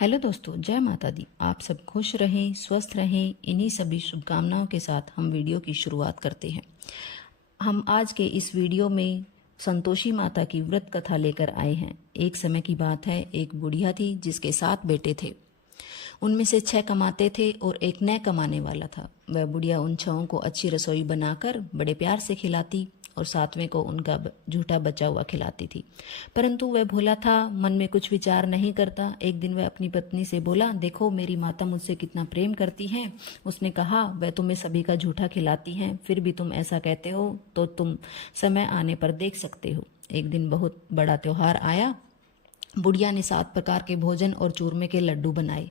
Hello दोस्तों, जय माता दी। आप सब खुश रहें, स्वस्थ रहें, इन्हीं सभी शुभकामनाओं के साथ हम वीडियो की शुरुआत करते हैं। हम आज के इस वीडियो में संतोषी माता की व्रत कथा लेकर आए हैं। एक समय की बात है, एक बुढ़िया थी जिसके 7 बेटे थे। उनमें से 6 कमाते थे और एक न कमाने वाला था। वह बुढ़िया उन 6 को अच्छी रसोई बनाकर बड़े प्यार से खिलाती और 7वें को उनका झूठा बचा हुआ खिलाती थी। परंतु वह भोला था, मन में कुछ विचार नहीं करता। एक दिन वह अपनी पत्नी से बोला, देखो मेरी माता मुझसे कितना प्रेम करती हैं। उसने कहा, वह तुम्हें सभी का झूठा खिलाती हैं, फिर भी तुम ऐसा कहते हो, तो तुम समय आने पर देख सकते हो। एक दिन बहुत बड़ा त्योहार आया। बुढ़िया ने 7 प्रकार के भोजन और चूरमे के लड्डू बनाए।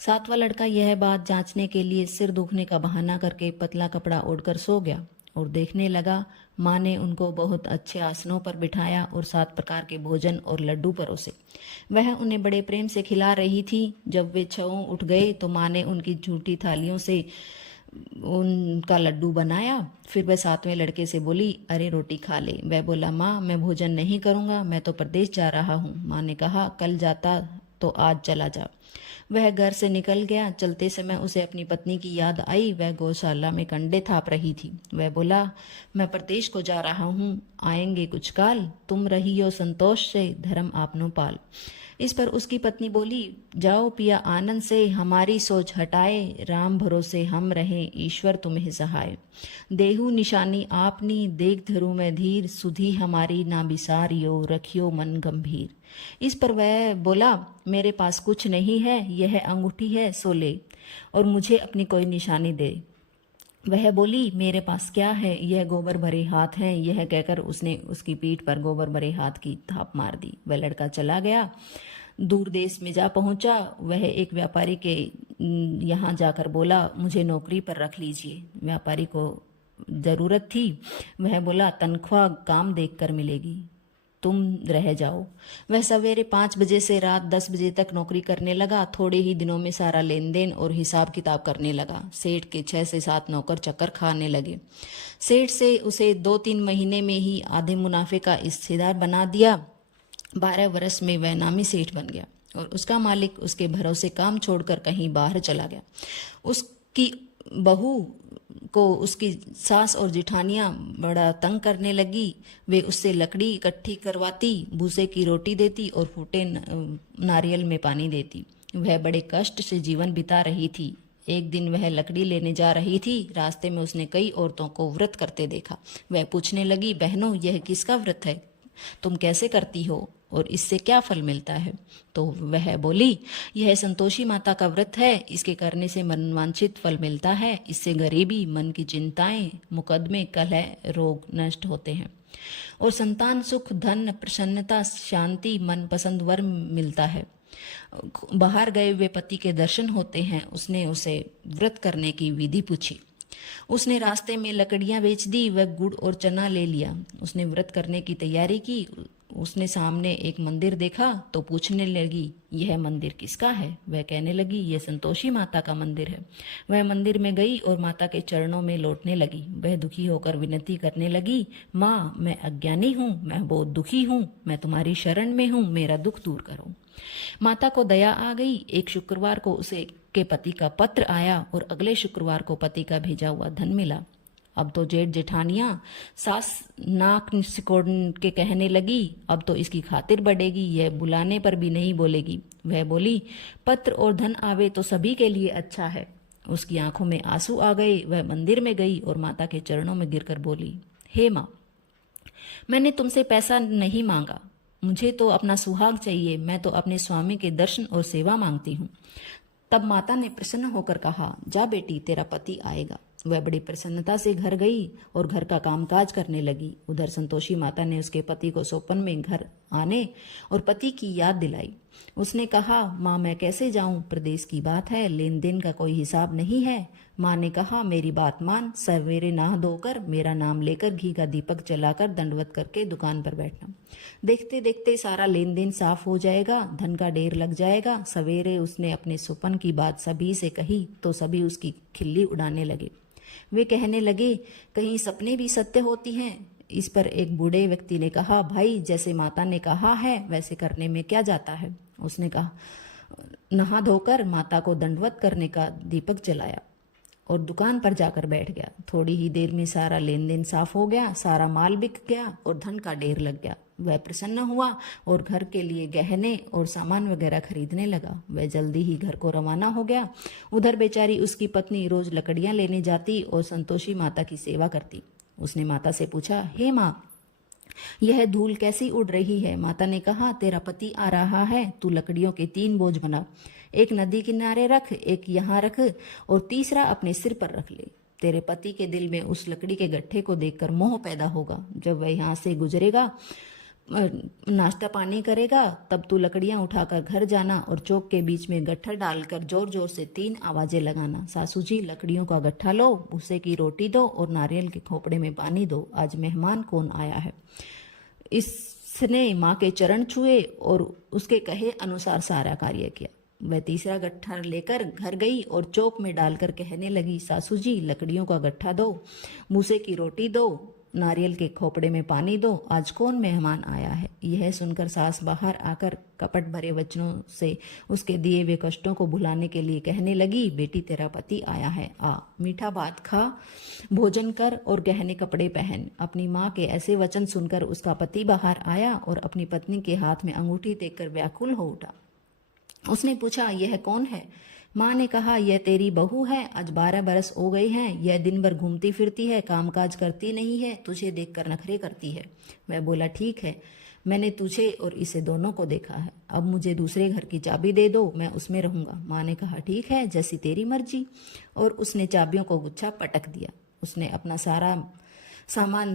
7वां लड़का यह बात जांचने के लिए सिर दुखने का बहाना करके पतला कपड़ा ओढ़कर सो गया और देखने लगा। माँ ने उनको बहुत अच्छे आसनों पर बिठाया और 7 प्रकार के भोजन और लड्डू परोसे। वह उन्हें बड़े प्रेम से खिला रही थी। जब वे 6 उठ गए तो माँ ने उनकी झूठी थालियों से उनका लड्डू बनाया। फिर वह 7वें लड़के से बोली, अरे रोटी खा ले। वह बोला, माँ मैं भोजन नहीं करूँगा, मैं तो प्रदेश जा रहा हूँ। माँ ने कहा, कल जाता तो आज चला जा। वह घर से निकल गया। चलते समय उसे अपनी पत्नी की याद आई। वह गौशाला में कंडे थाप रही थी। वह बोला, मैं प्रदेश को जा रहा हूँ, आएंगे कुछ काल, तुम रहियो संतोष से, धर्म आपनो पाल। इस पर उसकी पत्नी बोली, जाओ पिया आनंद से, हमारी सोच हटाए, राम भरोसे हम रहें, ईश्वर तुम्हें सहाय। देहु निशानी आपनी, देख धरु में धीर, सुधी हमारी ना बिसारियो, रखियो मन गंभीर। इस पर वह बोला, मेरे पास कुछ नहीं है, यह अंगूठी है सो ले, और मुझे अपनी कोई निशानी दे। वह बोली, मेरे पास क्या है, यह गोबर भरे हाथ हैं। यह कहकर उसने उसकी पीठ पर गोबर भरे हाथ की थाप मार दी। वह लड़का चला गया, दूर देश में जा पहुंचा। वह एक व्यापारी के यहाँ जाकर बोला, मुझे नौकरी पर रख लीजिए। व्यापारी को जरूरत थी। वह बोला, तनख्वाह काम देखकर मिलेगी, तुम रह जाओ। वह सवेरे 5 बजे से रात 10 बजे तक नौकरी करने लगा। थोड़े ही दिनों में सारा लेन देन और हिसाब किताब करने लगा। सेठ के 6 से 7 नौकर चक्कर खाने लगे। सेठ से उसे 2-3 महीने में ही आधे मुनाफे का हिस्सेदार बना दिया। 12 वर्ष में वह नामी सेठ बन गया और उसका मालिक उसके भरोसे काम छोड़कर कहीं बाहर चला गया। उसकी बहू को उसकी सास और जिठानियां बड़ा तंग करने लगी। वे उससे लकड़ी इकट्ठी करवाती, भूसे की रोटी देती और फूटे नारियल में पानी देती। वह बड़े कष्ट से जीवन बिता रही थी। एक दिन वह लकड़ी लेने जा रही थी। रास्ते में उसने कई औरतों को व्रत करते देखा। वह पूछने लगी, बहनों यह किसका व्रत है, तुम कैसे करती हो और इससे क्या फल मिलता है? तो वह बोली, यह संतोषी माता का व्रत है, इसके करने से मनवांछित फल मिलता है। इससे गरीबी, मन की चिंताएं, मुकदमे, कलह, रोग नष्ट होते हैं और संतान सुख, धन, प्रसन्नता, शांति, मन पसंद वर मिलता है। बाहर गए हुए पति के दर्शन होते हैं। उसने उसे व्रत करने की विधि पूछी। उसने रास्ते में लकड़ियां बेच दी, वह गुड़ और चना ले लिया। उसने व्रत करने की तैयारी की। उसने सामने एक मंदिर देखा तो पूछने लगी, यह मंदिर किसका है? वह कहने लगी, यह संतोषी माता का मंदिर है। वह मंदिर में गई और माता के चरणों में लौटने लगी। वह दुखी होकर विनती करने लगी, माँ मैं अज्ञानी हूँ, मैं बहुत दुखी हूँ, मैं तुम्हारी शरण में हूँ, मेरा दुख दूर करो। माता को दया आ गई। एक शुक्रवार को उसे के पति का पत्र आया और अगले शुक्रवार को पति का भेजा हुआ धन मिला। अब तो जेठ जेठानियां सास नाक सिकोड़ के कहने लगी, अब तो इसकी खातिर बढ़ेगी, यह बुलाने पर भी नहीं बोलेगी। वह बोली, पत्र और धन आवे तो सभी के लिए अच्छा है। उसकी आंखों में आंसू आ गए। वह मंदिर में गई और माता के चरणों में गिरकर बोली, हे माँ, मैंने तुमसे पैसा नहीं मांगा, मुझे तो अपना सुहाग चाहिए। मैं तो अपने स्वामी के दर्शन और सेवा मांगती हूँ। तब माता ने प्रसन्न होकर कहा, जा बेटी, तेरा पति आएगा। वह बड़ी प्रसन्नता से घर गई और घर का कामकाज करने लगी। उधर संतोषी माता ने उसके पति को सोपन में घर आने और पति की याद दिलाई। उसने कहा, माँ मैं कैसे जाऊं, प्रदेश की बात है, लेन देन का कोई हिसाब नहीं है। माँ ने कहा, मेरी बात मान, सवेरे नहा धोकर मेरा नाम लेकर घी का दीपक जलाकर दंडवत करके दुकान पर बैठना। देखते देखते सारा लेन देन साफ हो जाएगा, धन का ढेर लग जाएगा। सवेरे उसने अपने सुपन की बात सभी से कही तो सभी उसकी खिल्ली उड़ाने लगे। वे कहने लगे, कहीं सपने भी सत्य होती हैं। इस पर एक बूढ़े व्यक्ति ने कहा, भाई जैसे माता ने कहा है वैसे करने में क्या जाता है। उसने कहा, नहा धोकर माता को दंडवत करने का दीपक जलाया और दुकान पर जाकर बैठ गया। थोड़ी ही देर में सारा लेन देन साफ हो गया, सारा माल बिक गया और धन का ढेर लग गया। वह प्रसन्न हुआ और घर के लिए गहने और सामान वगैरह खरीदने लगा। वह जल्दी ही घर को रवाना हो गया। उधर बेचारी उसकी पत्नी रोज लकड़ियां लेने जाती और संतोषी माता की सेवा करती। उसने माता से पूछा, हे माँ, यह धूल कैसी उड़ रही है? माता ने कहा, तेरा पति आ रहा है, तू लकड़ियों के 3 बोझ बना। एक नदी किनारे रख, एक यहाँ रख और तीसरा अपने सिर पर रख ले। तेरे पति के दिल में उस लकड़ी के गट्ठे को देखकर मोह पैदा होगा। जब वह यहाँ से गुजरेगा, नाश्ता पानी करेगा, तब तू लकड़ियां उठाकर घर जाना और चौक के बीच में गट्ठा डालकर जोर जोर से 3 आवाजें लगाना। सासू जी, लकड़ियों का गट्ठा लो, भूसे की रोटी दो और नारियल के खोपड़े में पानी दो। आज मेहमान कौन आया है? इसने माँ के चरण छुए और उसके कहे अनुसार सारा कार्य किया। वह तीसरा गट्ठा लेकर घर गई और चौक में डालकर कहने लगी, सासू जी, लकड़ियों का गट्ठा दो, भूसे की रोटी दो, नारियल के खोपड़े में पानी दो, आज कौन मेहमान आया है? यह सुनकर सास बाहर आकर कपट भरे वचनों से उसके दिए हुए कष्टों को भुलाने के लिए कहने लगी, बेटी, तेरा पति आया है, आ, मीठा भात खा, भोजन कर और गहने कपड़े पहन। अपनी माँ के ऐसे वचन सुनकर उसका पति बाहर आया और अपनी पत्नी के हाथ में अंगूठी देखकर व्याकुल हो उठा। उसने पूछा, यह कौन है? माँ ने कहा, यह तेरी बहू है, आज 12 बरस हो गए हैं। यह दिन भर घूमती फिरती है, कामकाज करती नहीं है, तुझे देखकर नखरे करती है। वह बोला, ठीक है, मैंने तुझे और इसे दोनों को देखा है। अब मुझे दूसरे घर की चाबी दे दो, मैं उसमें रहूंगा। माँ ने कहा, ठीक है, जैसी तेरी मर्जी। और उसने चाबियों को गुच्छा पटक दिया। उसने अपना सारा सामान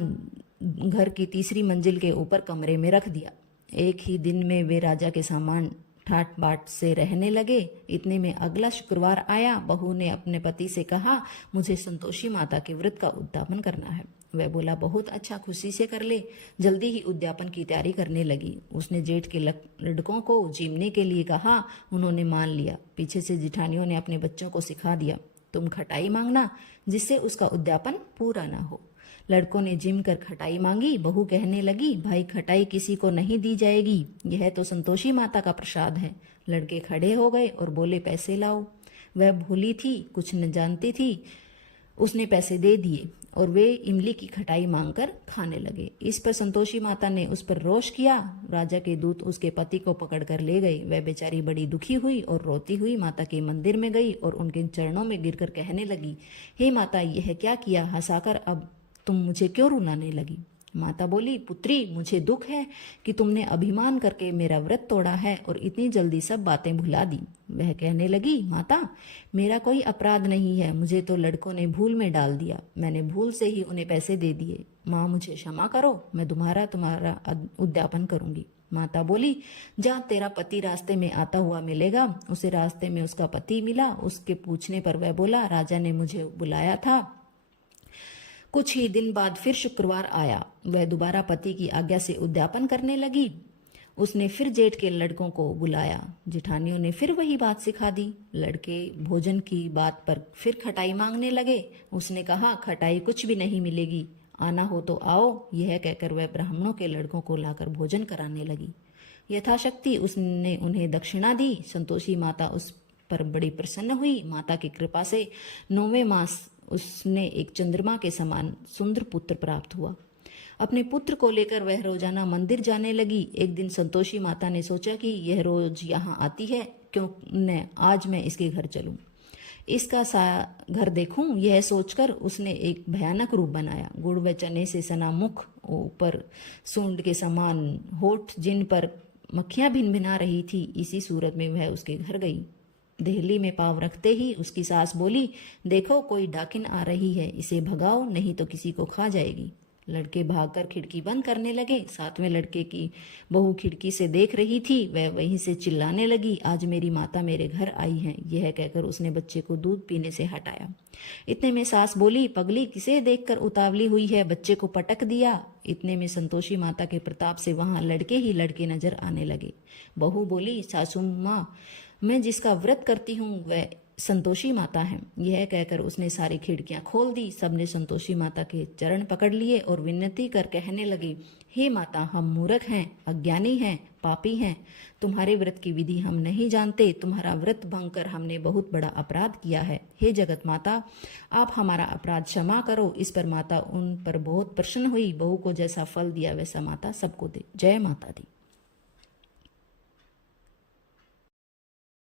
घर की तीसरी मंजिल के ऊपर कमरे में रख दिया। एक ही दिन में वे राजा के सामान ठाट बाट से रहने लगे। इतने में अगला शुक्रवार आया। बहू ने अपने पति से कहा, मुझे संतोषी माता के व्रत का उद्यापन करना है। वह बोला, बहुत अच्छा, खुशी से कर ले। जल्दी ही उद्यापन की तैयारी करने लगी। उसने जेठ के लड़कों को जीमने के लिए कहा। उन्होंने मान लिया। पीछे से जिठानियों ने अपने बच्चों को सिखा दिया, तुम खटाई मांगना जिससे उसका उद्यापन पूरा ना हो। लड़कों ने जिम कर खटाई मांगी। बहू कहने लगी, भाई, खटाई किसी को नहीं दी जाएगी, यह तो संतोषी माता का प्रसाद है। लड़के खड़े हो गए और बोले, पैसे लाओ। वह भूली थी, कुछ न जानती थी। उसने पैसे दे दिए और वे इमली की खटाई मांगकर खाने लगे। इस पर संतोषी माता ने उस पर रोष किया। राजा के दूत उसके पति को पकड़कर ले गए। वह बेचारी बड़ी दुखी हुई और रोती हुई माता के मंदिर में गई और उनके चरणों में गिरकर कहने लगी, हे माता, यह क्या किया? हंसाकर अब तुम मुझे क्यों रुलाने लगी? माता बोली, पुत्री, मुझे दुख है कि तुमने अभिमान करके मेरा व्रत तोड़ा है और इतनी जल्दी सब बातें भुला दी। वह कहने लगी, माता, मेरा कोई अपराध नहीं है, मुझे तो लड़कों ने भूल में डाल दिया। मैंने भूल से ही उन्हें पैसे दे दिए। माँ, मुझे क्षमा करो, मैं तुम्हारा उद्यापन करूंगी। माता बोली, जा, तेरा पति रास्ते में आता हुआ मिलेगा। उसे रास्ते में उसका पति मिला। उसके पूछने पर वह बोला, राजा ने मुझे बुलाया था। कुछ ही दिन बाद फिर शुक्रवार आया। वह दोबारा पति की आज्ञा से उद्यापन करने लगी। उसने फिर जेठ के लड़कों को बुलाया। जिठानियों ने फिर वही बात सिखा दी। लड़के भोजन की बात पर फिर खटाई मांगने लगे। उसने कहा, खटाई कुछ भी नहीं मिलेगी, आना हो तो आओ। यह कहकर वह ब्राह्मणों के लड़कों को लाकर भोजन कराने लगी। यथाशक्ति उसने उन्हें दक्षिणा दी। संतोषी माता उस पर बड़ी प्रसन्न हुई। माता की कृपा से 9वें मास उसने एक चंद्रमा के समान सुंदर पुत्र प्राप्त हुआ। अपने पुत्र को लेकर वह रोजाना मंदिर जाने लगी। एक दिन संतोषी माता ने सोचा कि यह रोज यहाँ आती है, क्यों न आज मैं इसके घर चलूं, इसका घर देखूं। यह सोचकर उसने एक भयानक रूप बनाया। गुड़ व चने से सना मुख, ऊपर सूंड के समान होठ, जिन पर मक्खियां भिनभिना रही थी, इसी सूरत में वह उसके घर गई। देहली में पांव रखते ही उसकी सास बोली, देखो, कोई डाकिन आ रही है, इसे भगाओ, नहीं तो किसी को खा जाएगी। लड़के भागकर खिड़की बंद करने लगे। 7वें लड़के की बहू खिड़की से देख रही थी। वह वहीं से चिल्लाने लगी, आज मेरी माता मेरे घर आई है। यह कहकर उसने बच्चे को दूध पीने से हटाया। इतने में सास बोली, पगली, किसे देखकर उतावली हुई है, बच्चे को पटक दिया। इतने में संतोषी माता के प्रताप से वहां लड़के ही लड़के नजर आने लगे। बहू बोली, सासू माँ, मैं जिसका व्रत करती हूँ वह संतोषी माता हैं। यह कहकर उसने सारी खिड़कियां खोल दी। सबने संतोषी माता के चरण पकड़ लिए और विनती कर कहने लगे, हे माता, हम मूर्ख हैं, अज्ञानी हैं, पापी हैं। तुम्हारे व्रत की विधि हम नहीं जानते। तुम्हारा व्रत भंग कर हमने बहुत बड़ा अपराध किया है। हे जगत माता, आप हमारा अपराध क्षमा करो। इस पर माता उन पर बहुत प्रसन्न हुई। बहू को जैसा फल दिया वैसा माता सबको दे। जय माता दी।